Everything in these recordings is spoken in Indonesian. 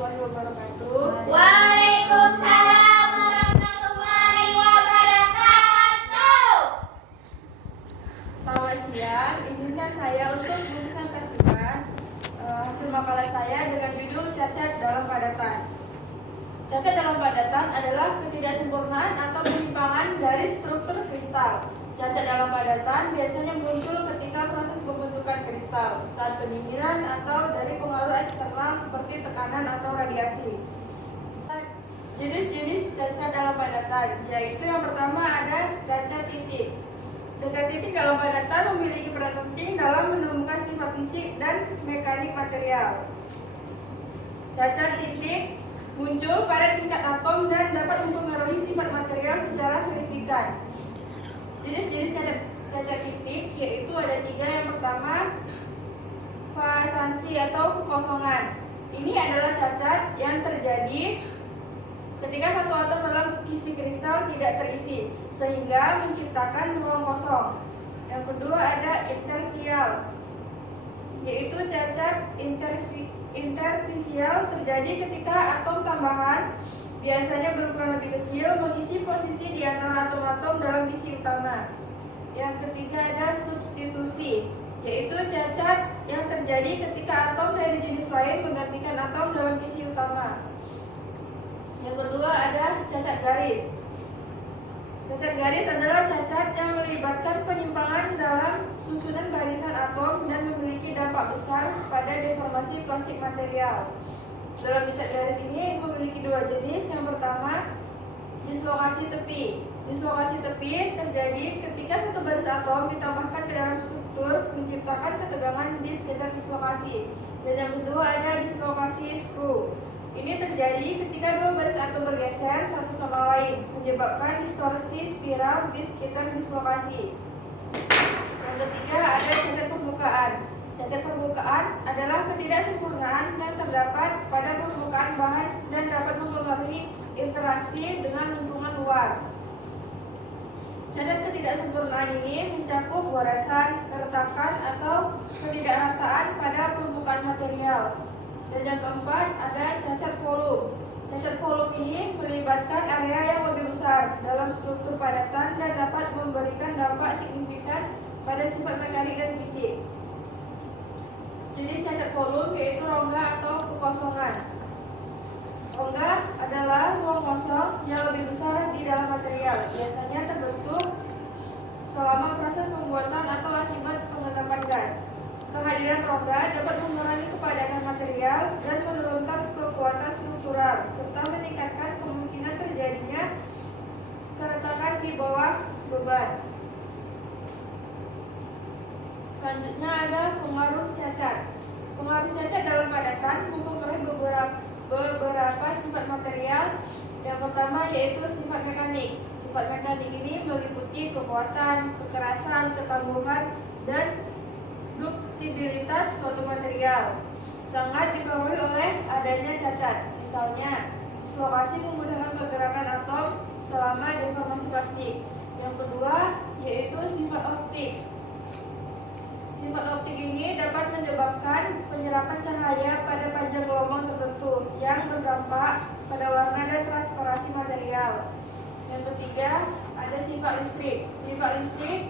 warahmatullahi wabarakatuh. Waalaikumsalam warahmatullahi wabarakatuh. Selamat siang, izinkan saya untuk mempresentasikan hasil makalah saya dengan judul cacat dalam padatan. Cacat dalam padatan adalah ketidaksempurnaan atau penyimpangan dari struktur kristal. Cacat dalam padatan biasanya muncul ketika proses pembentukan kristal saat pendinginan atau dari pengaruh eksternal seperti tekanan atau radiasi. Jenis-jenis cacat dalam padatan, yaitu yang pertama ada cacat titik. Cacat titik dalam padatan memiliki peran penting dalam menemukan sifat fisik dan mekanik material. Cacat titik muncul pada tingkat atom dan dapat mempengaruhi sifat material secara signifikan. Jenis-jenis cacat titik yaitu ada 3. Yang pertama, vasansi atau kekosongan. Ini adalah cacat yang terjadi ketika satu atom dalam isi kristal tidak terisi, sehingga menciptakan ruang kosong. Yang kedua ada interstisial, yaitu cacat interstisial terjadi ketika atom tambahan, biasanya berukuran lebih kecil, mengisi posisi di antara atom-atom dalam isi utama. Yang ketiga ada substitusi, yaitu cacat yang terjadi ketika atom dari jenis lain menggantikan atom dalam isi utama. Yang kedua ada cacat garis. Cacat garis adalah cacat yang melibatkan penyimpangan dalam susunan barisan atom dan memiliki dampak besar pada deformasi plastik material. Dalam cacat garis ini memiliki 2 jenis. Yang pertama, dislokasi tepi. Dislokasi tepi terjadi ketika satu baris atom ditambahkan ke dalam struktur menciptakan ketegangan di sekitar dislokasi. Dan yang kedua ada dislokasi skru. Ini terjadi ketika 2 baris atom bergeser satu sama lain, menyebabkan distorsi spiral di sekitar dislokasi. Yang ketiga ada cacat permukaan. Cacat permukaan adalah ketidaksempurnaan yang terdapat pada permukaan bahan dan dapat mempengaruhi interaksi dengan lingkungan luar. Cacat ketidaksempurnaan ini mencakup goresan, keretakan, atau ketidakrataan pada permukaan material. Dan yang keempat ada cacat volume. Cacat volume ini melibatkan area yang lebih besar dalam struktur padatan dan dapat memberikan dampak signifikan pada sifat mekanik dan fisik. Jenis cacat volume yaitu rongga atau kekosongan. Rongga adalah ruang kosong yang lebih besar di dalam material, biasanya terbentuk selama proses pembuatan atau akibat pengendapan gas. Kehadiran rongga dapat mengurangi kepadatan material dan menurunkan kekuatan struktural, serta meningkatkan kemungkinan terjadinya keretakan di bawah beban. Selanjutnya ada pengaruh cacat. Pengaruh cacat dalam padatan mempengaruhi beberapa sifat material. Yang pertama yaitu sifat mekanik. Sifat mekanik ini meliputi kekuatan, kekerasan, ketangguhan, dan duktibilitas suatu material. Sangat dipengaruhi oleh adanya cacat. Misalnya, dislokasi memudahkan pergerakan atom selama deformasi plastik. Yang kedua yaitu sifat optik. Sifat optik ini dapat menyebabkan penyerapan cahaya pada panjang gelombang tertentu yang berdampak pada warna dan transparansi material. Yang ketiga ada sifat listrik. Sifat listrik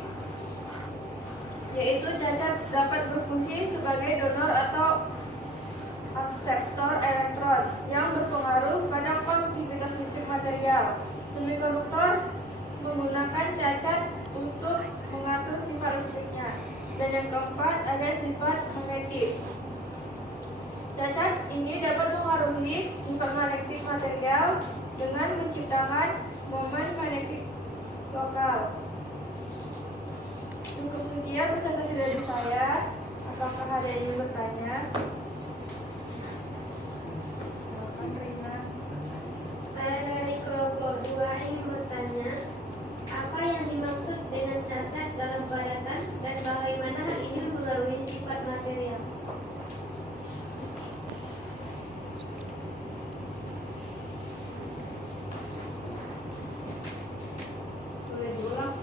yaitu cacat dapat berfungsi sebagai donor atau akseptor elektron yang berpengaruh pada konduktivitas listrik material. Semikonduktor menggunakan cacat untuk mengatur sifat listriknya. Dan yang keempat ada sifat magnetik. Cacat ini dapat mengaruhi sifat magnetik material dengan menciptakan momen magnetik lokal. Cukup sekian presentasi dari saya. Apakah ada yang ingin bertanya? Silakan Rina. Saya dari kelompok 2 ingin bertanya, apa yang dimaksud dengan cacat dalam padatan dan bagaimana hal ini mempengaruhi sifat material? Boleh diulang.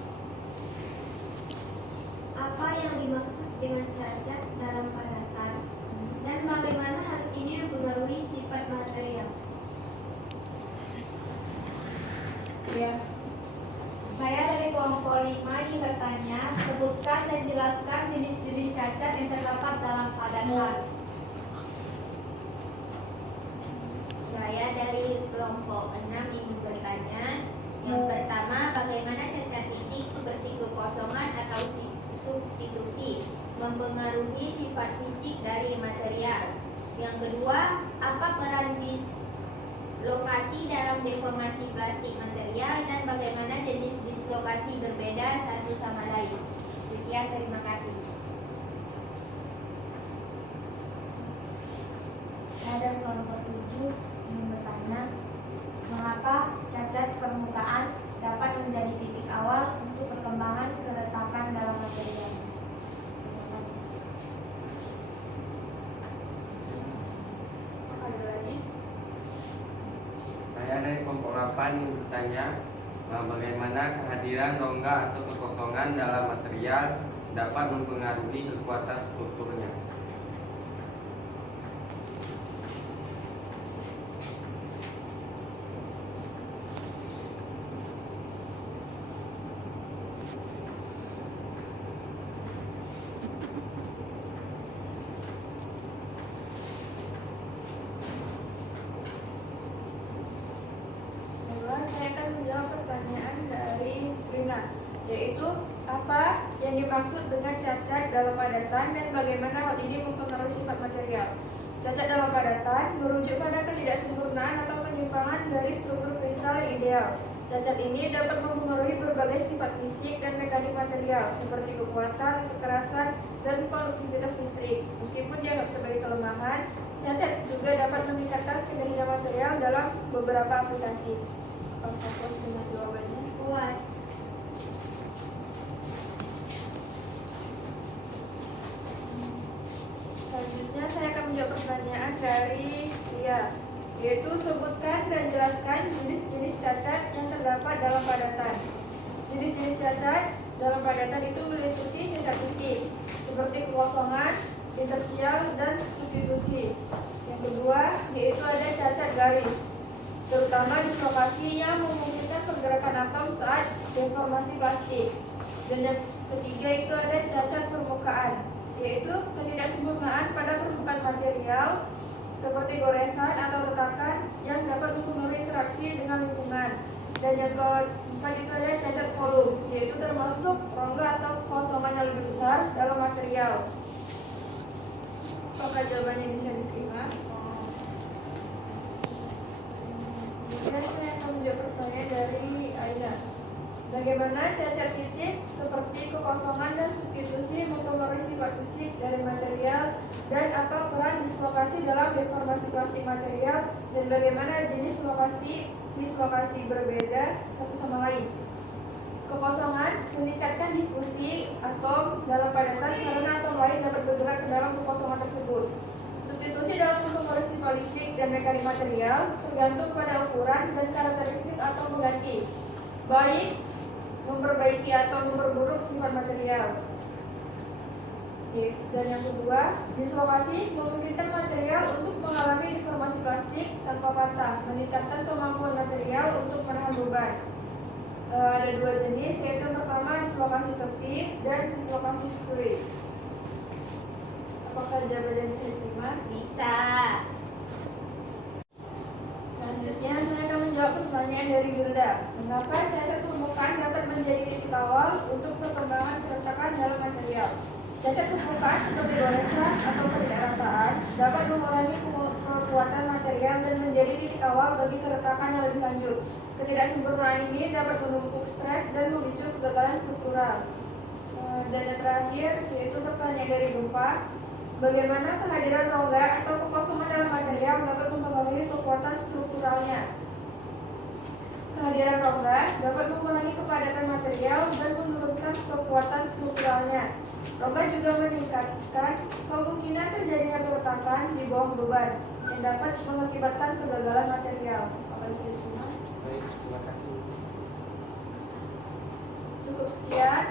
Apa yang dimaksud dengan cacat dalam padatan Ya. Saya dari kelompok 5 ingin bertanya, sebutkan dan jelaskan jenis-jenis cacat yang terdapat dalam padatan. Saya dari kelompok 6 ingin bertanya. Yang pertama, bagaimana cacat titik seperti kekosongan atau substitusi mempengaruhi sifat fisik dari material. Yang kedua, apa peran dislokasi dalam deformasi plastik material dan bagaimana jenis dislokasi berbeda satu sama lain. Sekian, terima kasih. Saya dari kelompok 7 ingin bertanya, mengapa cacat permukaan dapat menjadi titik awal untuk perkembangan keretakan dalam material? Terima kasih. Ada lagi? Saya dari kelompok 8 ingin bertanya, bagaimana kehadiran rongga atau kekosongan dalam material dapat mempengaruhi kekuatan strukturnya. Saya akan menjawab pertanyaan dari Rina, yaitu apa yang dimaksud dengan cacat dalam padatan dan bagaimana hal ini mempengaruhi sifat material. Cacat dalam padatan merujuk pada ketidaksempurnaan atau penyimpangan dari struktur kristal yang ideal. Cacat ini dapat mempengaruhi berbagai sifat fisik dan mekanik material seperti kekuatan, kekerasan, dan konduktivitas listrik. Meskipun dianggap sebagai kelemahan, cacat juga dapat meningkatkan kinerja material dalam beberapa aplikasi. Apakah puas dengan jawabannya? Puas. Selanjutnya saya akan menjawab pertanyaan dari Ria, yaitu sebutkan dan jelaskan jenis-jenis cacat yang terdapat dalam padatan. Jenis-jenis cacat dalam padatan itu meliputi cacat titik, seperti kekosongan, intersial, dan substitusi. Yang kedua, yaitu ada cacat garis, terutama dislokasi yang memungkinkan pergerakan atom saat deformasi plastik. Dan yang ketiga itu ada cacat permukaan, yaitu ketidaksempurnaan pada permukaan material seperti goresan atau retakan yang dapat mempengaruhi interaksi dengan lingkungan. Dan yang keempat itu ada cacat volum, yaitu termasuk rongga atau kekosongan yang lebih besar dalam material. Apakah jawabannya bisa diterima? Kemudian saya akan menjawab pertanyaan dari Aina. Bagaimana cacat titik seperti kekosongan dan substitusi mempengaruhi sifat fisik dari material dan apa peran dislokasi dalam deformasi plastik material dan bagaimana jenis dislokasi berbeda satu sama lain. Kekosongan meningkatkan difusi atom dalam padatan karena atom lain dapat bergerak ke dalam kekosongan tersebut. Substitusi dalam mempengaruhi sifat listrik dan mekanik material tergantung pada ukuran dan karakteristik atom pengganti, baik memperbaiki atau memperburuk sifat material. Dan yang kedua, dislokasi memungkinkan material untuk mengalami deformasi plastik tanpa patah, meningkatkan kemampuan material untuk menahan beban. Ada dua jenis, yaitu yang pertama dislokasi tepi dan dislokasi squeeze. Apakah jawabannya bisa diterima? Bisa. Selanjutnya saya akan menjawab pertanyaan dari Gilda. Mengapa cacat permukaan dapat menjadi titik awal untuk perkembangan keretakan dalam material? Cacat permukaan seperti goresan atau ketidakrataan dapat mengurangi kekuatan material dan menjadi titik awal bagi keretakan yang lebih lanjut. Ketidaksempurnaan ini dapat menumpuk stres dan memicu kegagalan struktural. Dan yang terakhir yaitu pertanyaan dari Gempa. Bagaimana kehadiran rongga atau kekosongan dalam material dapat mempengaruhi kekuatan strukturalnya? Kehadiran rongga dapat mengurangi kepadatan material dan menurunkan kekuatan strukturalnya. Rongga juga meningkatkan kemungkinan terjadinya keretakan di bawah beban yang dapat mengakibatkan kegagalan material. Apa bisa diterima? Baik, terima kasih. Cukup sekian.